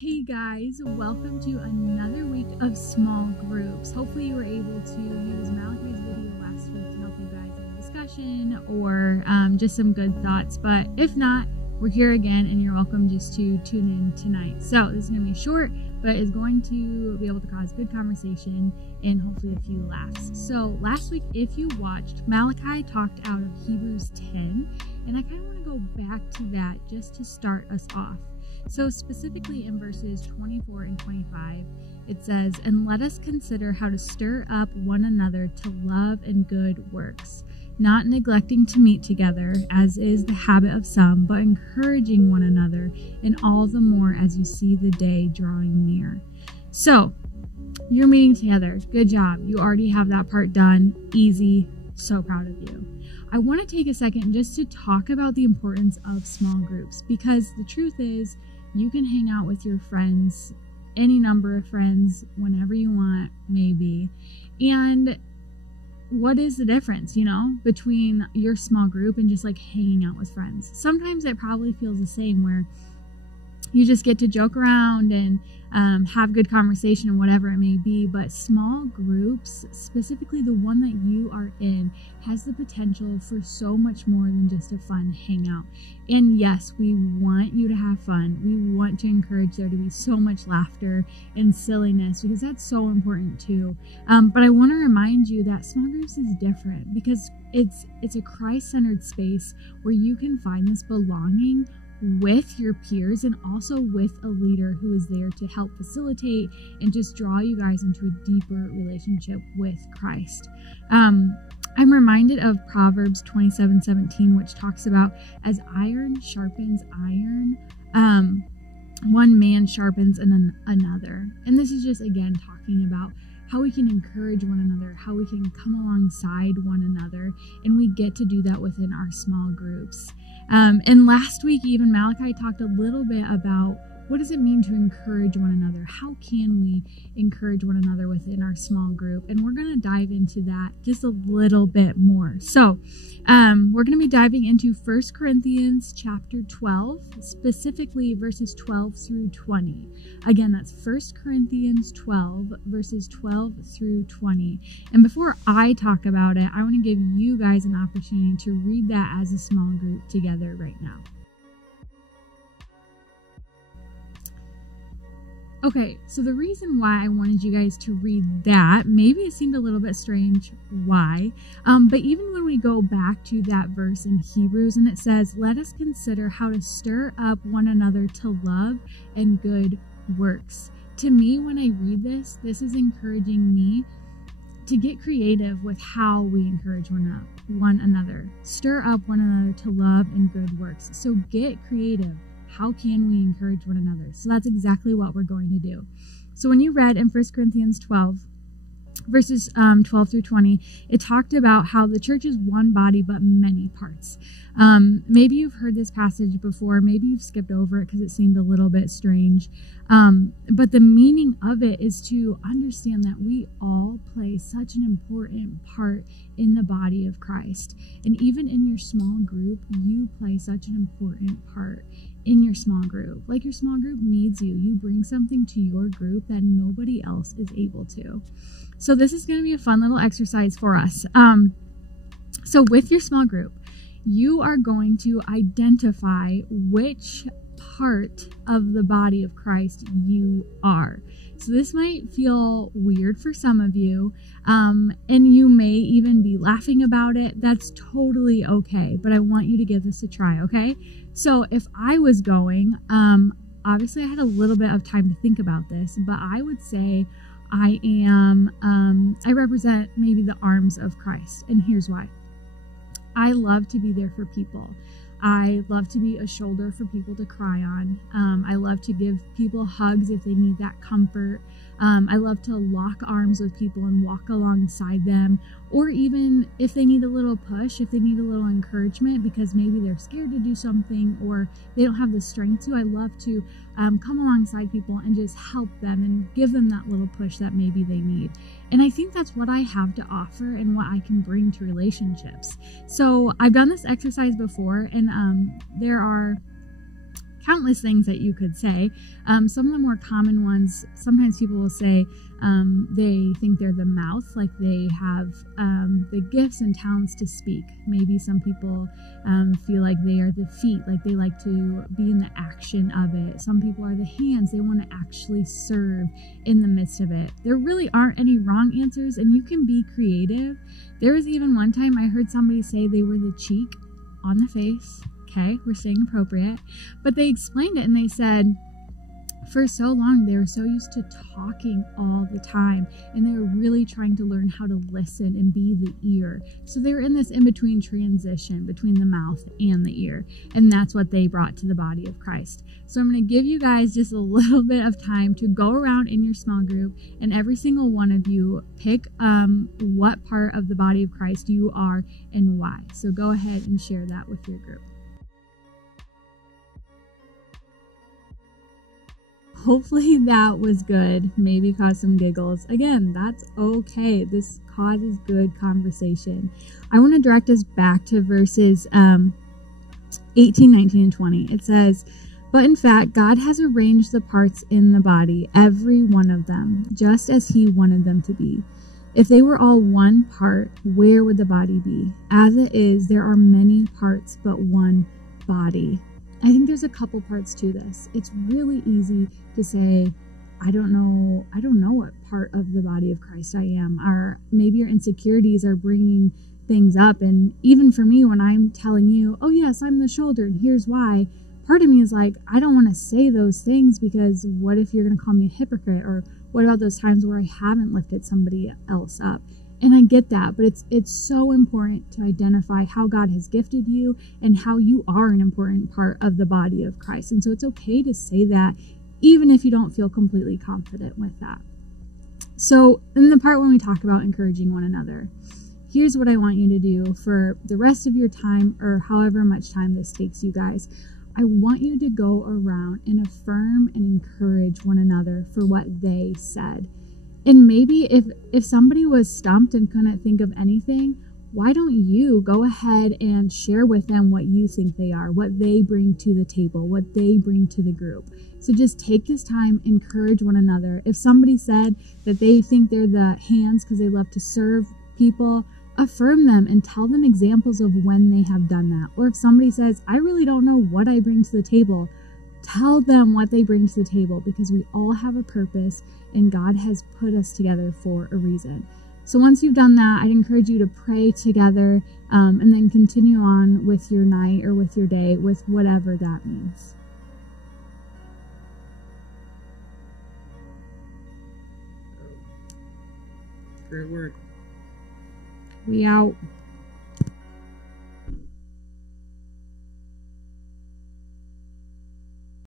Hey guys, welcome to another week of small groups. Hopefully you were able to use Malachi's video last week to help you guys in a discussion or just some good thoughts. But if not, we're here again and you're welcome just to tune in tonight. So this is going to be short, but it's going to be able to cause good conversation and hopefully a few laughs. So last week, if you watched, Malachi talked out of Hebrews 10, and I kind of want to go back to that just to start us off. So specifically in verses 24 and 25, it says, "And let us consider how to stir up one another to love and good works, not neglecting to meet together, as is the habit of some, but encouraging one another, and all the more as you see the day drawing near." So, you're meeting together. Good job. You already have that part done. Easy. So proud of you. I want to take a second just to talk about the importance of small groups, because the truth is, you can hang out with your friends, any number of friends, whenever you want, maybe. And what is the difference, between your small group and just like hanging out with friends? Sometimes it probably feels the same, where you just get to joke around and have good conversation and whatever it may be. But small groups, specifically the one that you are in, has the potential for so much more than just a fun hangout. And yes, we want you to have fun. We want to encourage there to be so much laughter and silliness, because that's so important too. But I want to remind you that small groups is different, because it's a Christ-centered space where you can find this belonging with your peers and also with a leader who is there to help facilitate and just draw you guys into a deeper relationship with Christ. I'm reminded of Proverbs 27:17, which talks about, as iron sharpens iron, one man sharpens another. And this is just, again, talking about how we can encourage one another, how we can come alongside one another, and we get to do that within our small groups. And last week, even Malachi talked a little bit about what does it mean to encourage one another? How can we encourage one another within our small group? And we're going to dive into that just a little bit more. So we're going to be diving into 1 Corinthians chapter 12, specifically verses 12 through 20. Again, that's 1 Corinthians 12, verses 12 through 20. And before I talk about it, I want to give you guys an opportunity to read that as a small group together right now. Okay, so the reason why I wanted you guys to read that, maybe it seemed a little bit strange why, but even when we go back to that verse in Hebrews and it says, "Let us consider how to stir up one another to love and good works." To me, when I read this is encouraging me to get creative with how we encourage one another. Stir up one another to love and good works. So get creative. How can we encourage one another? So that's exactly what we're going to do. So when you read in 1 Corinthians 12, verses 12 through 20, it talked about how the church is one body but many parts. Maybe you've heard this passage before. Maybe you've skipped over it because it seemed a little bit strange. But the meaning of it is to understand that we all play such an important part in the body of Christ. And even in your small group, you play such an important part in your small group. Like, your small group needs you. You bring something to your group that nobody else is able to. So this is going to be a fun little exercise for us. So with your small group, you are going to identify which part of the body of Christ you are. So this might feel weird for some of you, and you may even be laughing about it. That's totally okay, but I want you to give this a try, okay? So if I was going, obviously I had a little bit of time to think about this, but I would say I represent maybe the arms of Christ, and here's why. I love to be there for people. I love to be a shoulder for people to cry on. I love to give people hugs if they need that comfort. I love to lock arms with people and walk alongside them, or even if they need a little push, if they need a little encouragement because maybe they're scared to do something or they don't have the strength to. I love to come alongside people and just help them and give them that little push that maybe they need. And I think that's what I have to offer and what I can bring to relationships. So I've done this exercise before, and there are countless things that you could say. Some of the more common ones, sometimes people will say they think they're the mouth, like they have the gifts and talents to speak. Maybe some people feel like they are the feet, like they like to be in the action of it. Some people are the hands, they want to actually serve in the midst of it. There really aren't any wrong answers, and you can be creative. There was even one time I heard somebody say they were the cheek on the face. Okay, we're staying appropriate. But they explained it and they said, for so long, they were so used to talking all the time, and they were really trying to learn how to listen and be the ear. So they were in this in-between transition between the mouth and the ear, and that's what they brought to the body of Christ. So I'm going to give you guys just a little bit of time to go around in your small group, and every single one of you pick what part of the body of Christ you are and why. So go ahead and share that with your group. Hopefully that was good, maybe caused some giggles. Again, that's okay. This causes good conversation. I want to direct us back to verses 18, 19, and 20. It says, "But in fact, God has arranged the parts in the body, every one of them, just as he wanted them to be. If they were all one part, where would the body be? As it is, there are many parts, but one body." I think there's a couple parts to this. It's really easy to say, I don't know what part of the body of Christ I am. Or maybe your insecurities are bringing things up. And even for me, when I'm telling you, oh yes, I'm the shoulder and here's why, part of me is like, I don't want to say those things because what if you're going to call me a hypocrite? Or what about those times where I haven't lifted somebody else up? And I get that, but it's so important to identify how God has gifted you and how you are an important part of the body of Christ. And so it's okay to say that, even if you don't feel completely confident with that. So in the part when we talk about encouraging one another, here's what I want you to do for the rest of your time, or however much time this takes you guys. I want you to go around and affirm and encourage one another for what they said. And maybe if somebody was stumped and couldn't think of anything, why don't you go ahead and share with them what you think they are, what they bring to the table, what they bring to the group. So just take this time, encourage one another. If somebody said that they think they're the hands because they love to serve people, affirm them and tell them examples of when they have done that. Or if somebody says, I really don't know what I bring to the table, tell them what they bring to the table, because we all have a purpose and God has put us together for a reason. So once you've done that, I'd encourage you to pray together and then continue on with your night or with your day with whatever that means. Great work. We out.